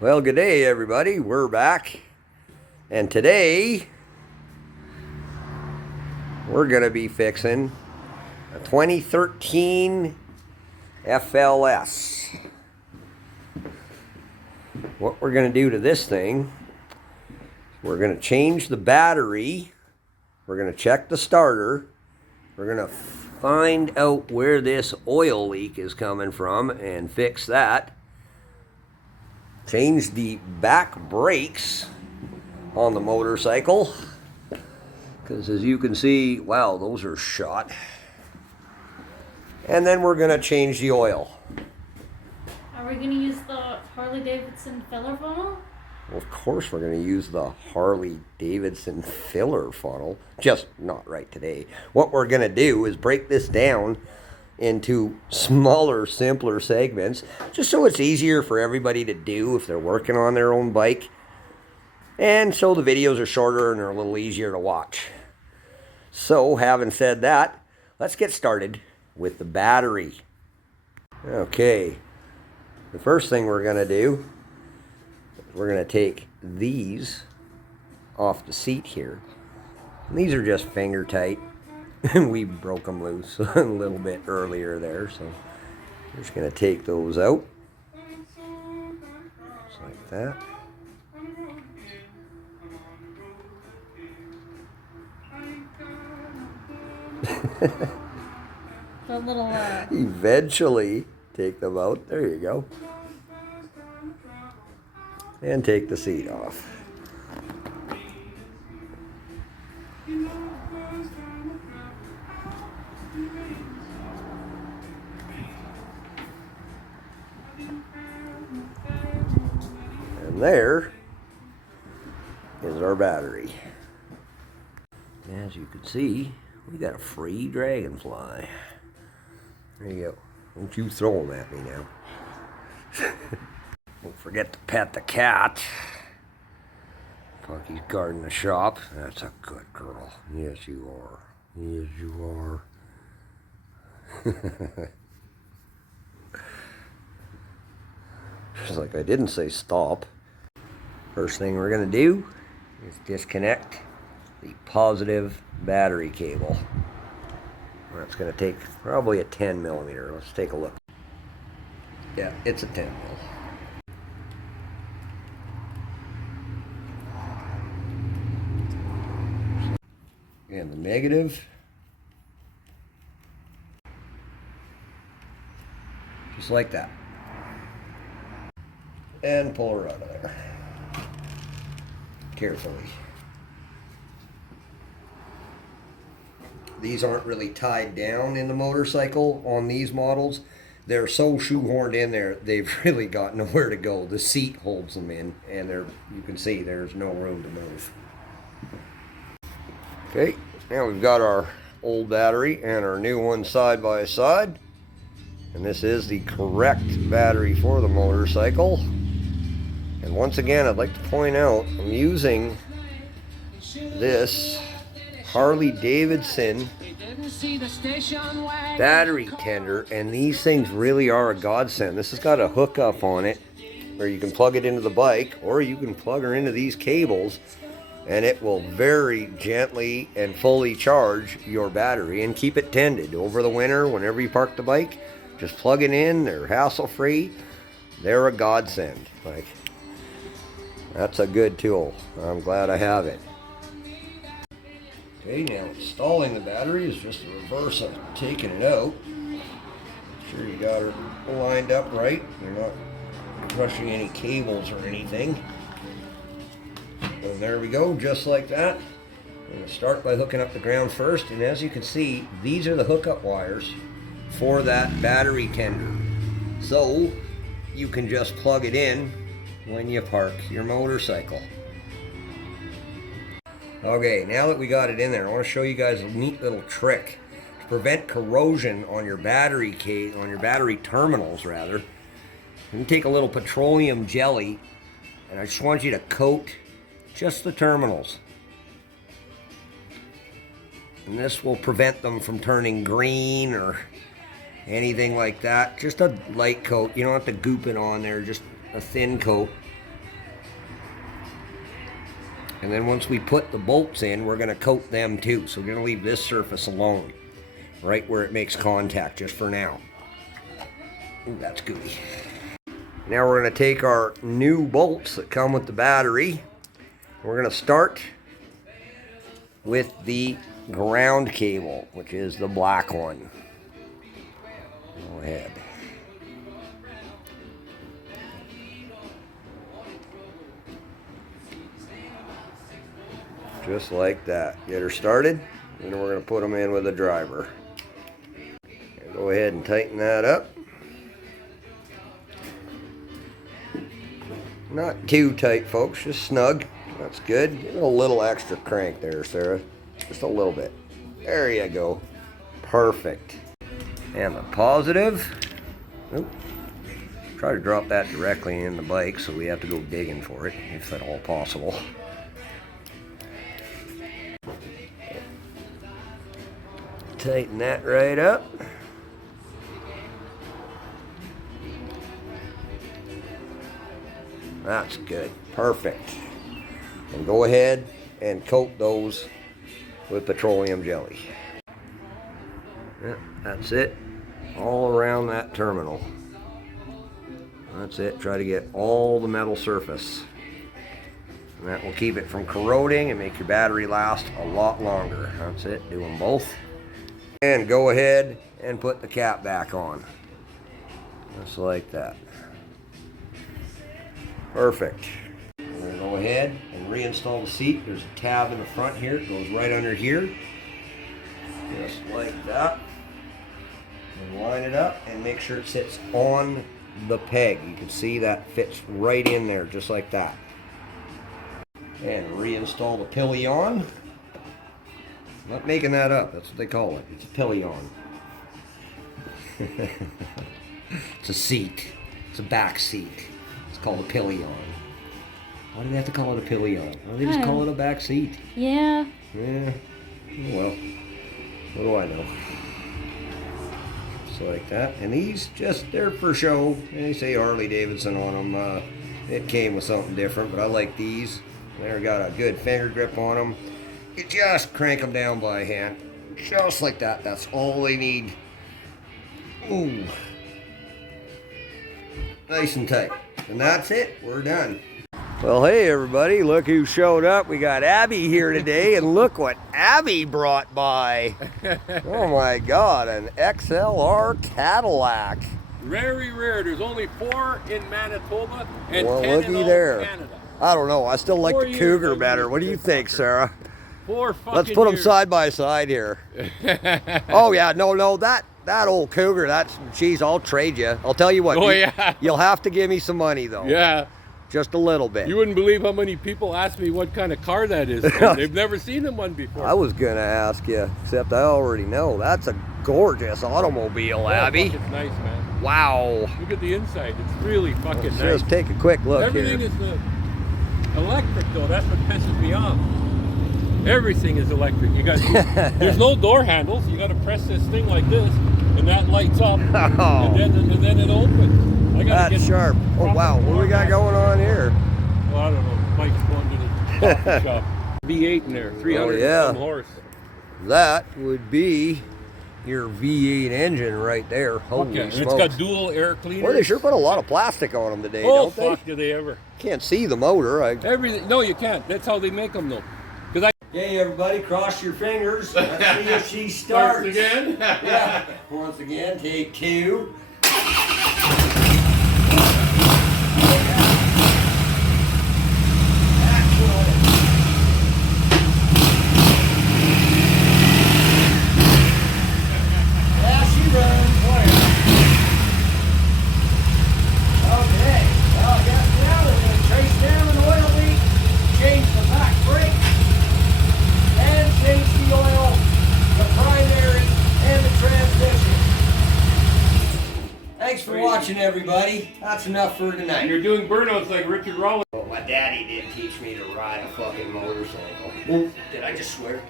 Well, good day, everybody. We're back. And today, we're going to be fixing a 2013 FLS. What we're going to do to this thing, we're going to change the battery. We're going to check the starter. We're going to find out where this oil leak is coming from and fix that. Change the back brakes on the motorcycle, because as you can see, wow, those are shot. And then we're going to change the oil. Are we going to use the Harley Davidson filler funnel? Well, of course we're going to use the Harley Davidson filler funnel, just not right today. What we're going to do is break this down into smaller, simpler segments, just so it's easier for everybody to do if they're working on their own bike. And so the videos are shorter and they're a little easier to watch. So, having said that, let's get started with the battery. Okay, the first thing we're going to do, we're going to take these off the seat here. And these are just finger tight. We broke them loose a little bit earlier there, so we're just going to take those out. Just like that. The little, Eventually take them out. There you go. And take the seat off. And there is our battery. As you can see, we got a free dragonfly. There you go. Don't you throw them at me now. Don't forget to pet the cat. Punky's guarding the shop. That's a good girl. Yes, you are. Yes, you are. Just like I didn't say stop. First thing we're going to do is disconnect the positive battery cable. That's going to take probably a 10 millimeter. Let's take a look. Yeah, it's a 10 mil. And the negative, just like that. And pull her out of there carefully. These aren't really tied down in the motorcycle on these models. They're so shoehorned in there, they've really got nowhere to go. The seat holds them in, and you can see there's no room to move. Okay, now we've got our old battery and our new one side by side. And this is the correct battery for the motorcycle. And once again, I'd like to point out, I'm using this Harley Davidson battery tender, and these things really are a godsend. This has got a hookup on it where you can plug it into the bike, or you can plug her into these cables, and it will very gently and fully charge your battery and keep it tended over the winter. Whenever you park the bike, just plug it in. They're hassle-free. They're a godsend. Like, that's a good tool. I'm glad I have it. Okay, now installing the battery is just the reverse of taking it out. Make sure you got her lined up right. You're not crushing any cables or anything. And there we go, just like that. I'm going to start by hooking up the ground first, and as you can see, these are the hookup wires for that battery tender. So you can just plug it in when you park your motorcycle. Okay, now that we got it in there, I want to show you guys a neat little trick to prevent corrosion on your battery terminals rather. You take a little petroleum jelly, and I just want you to coat just the terminals. And this will prevent them from turning green or anything like that. Just a light coat. You don't have to goop it on there, just a thin coat. And then once we put the bolts in, we're going to coat them too. So we're going to leave this surface alone, right where it makes contact, just for now. Ooh, that's gooey. Now we're going to take our new bolts that come with the battery. We're going to start with the ground cable, which is the black one. Go ahead. Just like that. Get her started, and then we're going to put them in with a driver. And go ahead and tighten that up. Not too tight, folks, just snug. That's good. Give it a little extra crank there, Sarah. Just a little bit. There you go. Perfect. And the positive. Oop. Try to drop that directly in the bike, so we have to go digging for it, if at all possible. Tighten that right up. That's good. Perfect. And go ahead and coat those with petroleum jelly. Yeah, that's it. All around that terminal. That's it. Try to get all the metal surface. And that will keep it from corroding and make your battery last a lot longer. That's it. Do them both. And go ahead and put the cap back on. Just like that. Perfect. We're going to go ahead and reinstall the seat. There's a tab in the front here. It goes right under here. Just like that. And line it up and make sure it sits on the peg. You can see that fits right in there, just like that. And reinstall the pillion. Not making that up, that's what they call it. It's a pillion. It's a seat. It's a back seat. It's called a pillion. Why do they have to call it a pillion? Why don't they just call it a back seat? Yeah. Yeah. Well, what do I know? Just like that. And these just, they're for show. They say Harley Davidson on them. It came with something different, but I like these. They've got a good finger grip on them. You just crank them down by hand. Just like that. That's all they need. Ooh. Nice and tight. And that's it. We're done. Well, hey everybody. Look who showed up. We got Abby here today, and look what Abby brought by. Oh my God, an XLR Cadillac. Very rare. There's only 4 in Manitoba and Well, 10 in looky all there. Canada. I don't know. I still like 4 the years Cougar ago, better. What do you think, Sarah? 4 fucking Let's put them years. side by side here. Oh yeah, no, that old Cougar, geez, I'll trade you. I'll tell you what. Oh, yeah. You'll have to give me some money though. Yeah. Just a little bit. You wouldn't believe how many people ask me what kind of car that is. They've never seen one before. I was gonna ask you, except I already know. That's a gorgeous automobile, Oh, Abby. fuck, it's nice, man. Wow. Look at the inside. It's really fucking Let's nice. just take a quick look Everything here. is electric though. That's what pisses me off. Everything is electric. You got there's no door handles. You got to press this thing like this, and that lights up, Oh. and then it opens. I gotta That's get sharp. Oh proper wow, what do door we got handles. going on here? Well, I don't know. Mike's going to the coffee shop. V8 in there, 300 yeah. some horse. That would be your V8 engine right there. Holy Okay, and smokes. it's got dual air cleaners. Well, they sure put a lot of plastic on them today, Oh don't they? fuck, do they ever? Can't see the motor. Everything. No, you can't. That's how they make them though. Because Okay, everybody, cross your fingers. Let's see if she starts starts. again. Yeah. Once again, take 2. Yeah, she runs. Okay. Well, I guess now we're going to trace down an oil leak, change the back brake, and change the oil, the primary, and the transmission. Thanks for watching, everybody. That's enough for tonight. You're doing burnouts like Richard Rollins. Well, my daddy did teach me to ride a fucking motorcycle. Did I just swear?